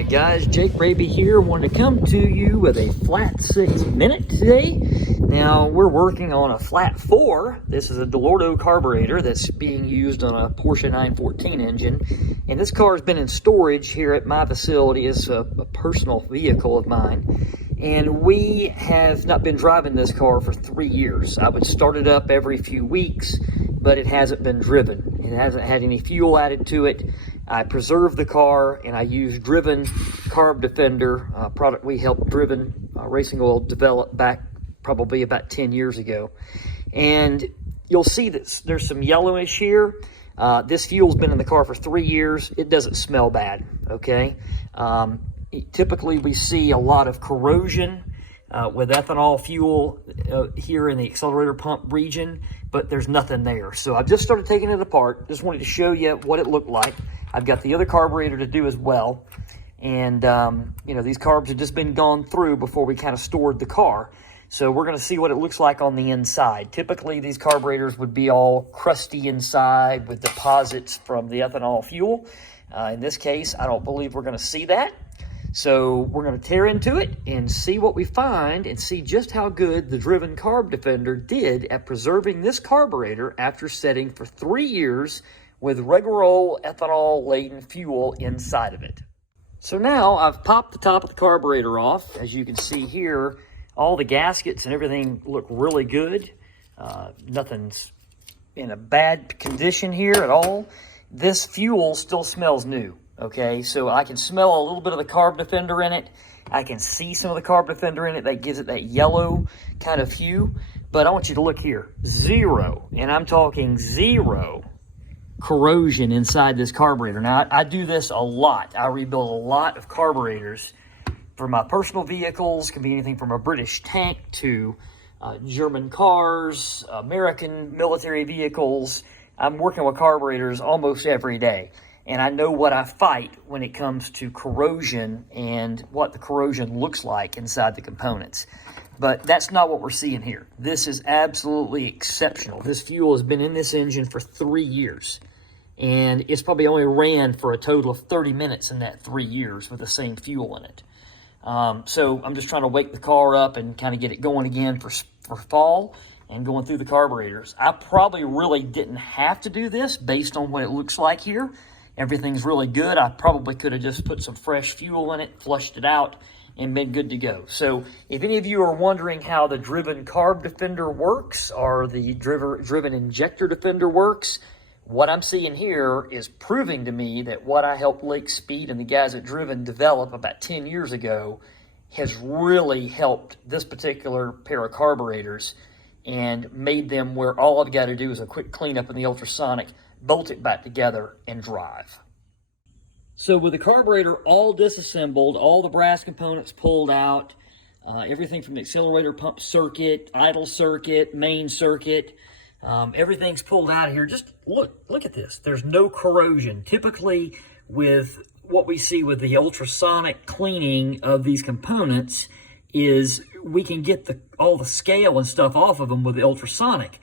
Alright guys, Jake Raby here. Wanted to come to you with a flat 6 minute today. Now we're working on a flat 4. This is a Delorto carburetor that's being used on a Porsche 914 engine. And this car has been in storage here at my facility as a personal vehicle of mine. And we have not been driving this car for 3 years. I would start it up every few weeks, but it hasn't been driven. It hasn't had any fuel added to it. I preserved the car and I used Driven Carb Defender, a product we helped Driven Racing Oil develop back probably about 10 years ago. And you'll see that there's some yellowish here. This fuel's been in the car for 3 years. It doesn't smell bad, okay? Typically we see a lot of corrosion with ethanol fuel here in the accelerator pump region, but there's nothing there. So I've just started taking it apart. Just wanted to show you what it looked like. I've got the other carburetor to do as well. And, you know, these carbs have just been gone through before we kind of stored the car. So we're going to see what it looks like on the inside. Typically, these carburetors would be all crusty inside with deposits from the ethanol fuel. In this case, I don't believe we're going to see that. So we're going to tear into it and see what we find and see just how good the Driven Carb Defender did at preserving this carburetor after setting for 3 years with regular old ethanol-laden fuel inside of it. So now I've popped the top of the carburetor off. As you can see here, all the gaskets and everything look really good. Nothing's in a bad condition here at all. This fuel still smells new, okay? So I can smell a little bit of the Carb Defender in it. I can see some of the Carb Defender in it that gives it that yellow kind of hue. But I want you to look here. Zero, and I'm talking zero, corrosion inside this carburetor. Now, I do this a lot. I rebuild a lot of carburetors for my personal vehicles. Can be anything from a British tank to German cars, American military vehicles. I'm working with carburetors almost every day. And I know what I fight when it comes to corrosion and what the corrosion looks like inside the components. But that's not what we're seeing here. This is absolutely exceptional. This fuel has been in this engine for 3 years. And it's probably only ran for a total of 30 minutes in that 3 years with the same fuel in it. So I'm just trying to wake the car up and kind of get it going again for fall and going through the carburetors. I probably really didn't have to do this based on what it looks like here. Everything's really good. I probably could have just put some fresh fuel in it, flushed it out, and been good to go. So if any of you are wondering how the Driven Carb Defender works or the Driven Injector Defender works, what I'm seeing here is proving to me that what I helped Lake Speed and the guys at Driven develop about 10 years ago has really helped this particular pair of carburetors and made them where all I've got to do is a quick cleanup in the ultrasonic, bolt it back together, and drive. So with the carburetor all disassembled, all the brass components pulled out, everything from the accelerator pump circuit, idle circuit, main circuit, everything's pulled out of here. Just look at this. There's no corrosion. Typically with what we see with the ultrasonic cleaning of these components is we can get all the scale and stuff off of them with the ultrasonic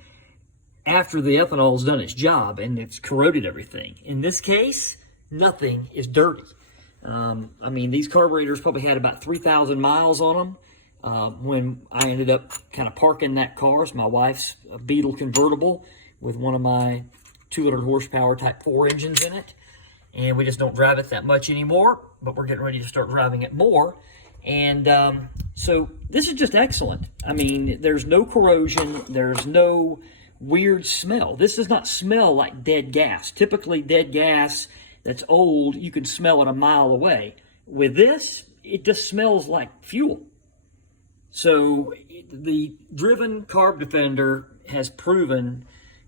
after the ethanol's done its job and it's corroded everything. In this case, nothing is dirty. I mean, these carburetors probably had about 3,000 miles on them. When I ended up kind of parking that car. It's my wife's Beetle convertible with one of my 200 horsepower Type 4 engines in it. And we just don't drive it that much anymore, but we're getting ready to start driving it more. And so this is just excellent. I mean, there's no corrosion. There's no weird smell. This does not smell like dead gas. Typically, dead gas that's old, you can smell it a mile away. With this, it just smells like fuel. So the Driven Carb Defender has proven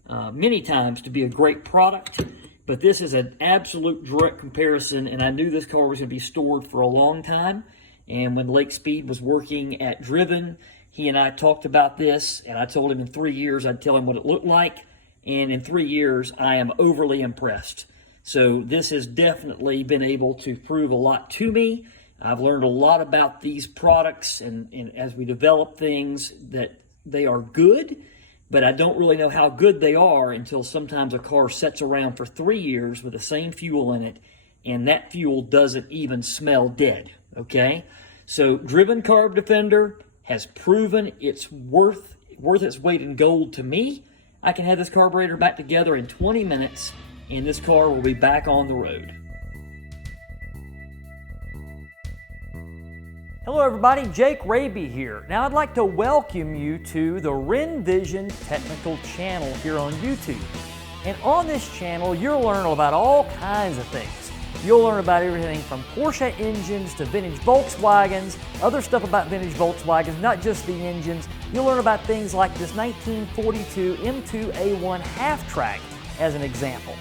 many times to be a great product, but this is an absolute direct comparison, and I knew this car was going to be stored for a long time. And when Lake Speed was working at Driven, he and I talked about this, and I told him in 3 years I'd tell him what it looked like, and in 3 years I am overly impressed. So this has definitely been able to prove a lot to me. I've learned a lot about these products, and as we develop things, that they are good, but I don't really know how good they are until sometimes a car sits around for 3 years with the same fuel in it and that fuel doesn't even smell dead, okay? So Driven Carb Defender has proven it's worth its weight in gold to me. I can have this carburetor back together in 20 minutes, and this car will be back on the road. Hello everybody, Jake Raby here. Now I'd like to welcome you to the RenVision Technical channel here on YouTube. And on this channel, you'll learn about all kinds of things. You'll learn about everything from Porsche engines to vintage Volkswagens, other stuff about vintage Volkswagens, not just the engines. You'll learn about things like this 1942 M2A1 half-track as an example.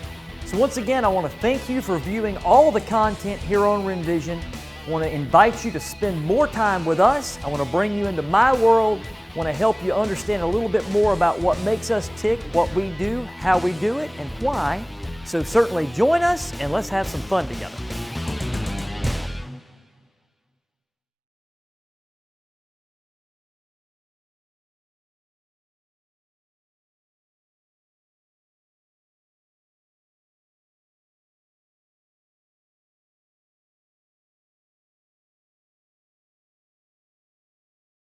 So once again, I want to thank you for viewing all the content here on RenVision. I want to invite you to spend more time with us. I want to bring you into my world. I want to help you understand a little bit more about what makes us tick, what we do, how we do it, and why. So certainly join us and let's have some fun together.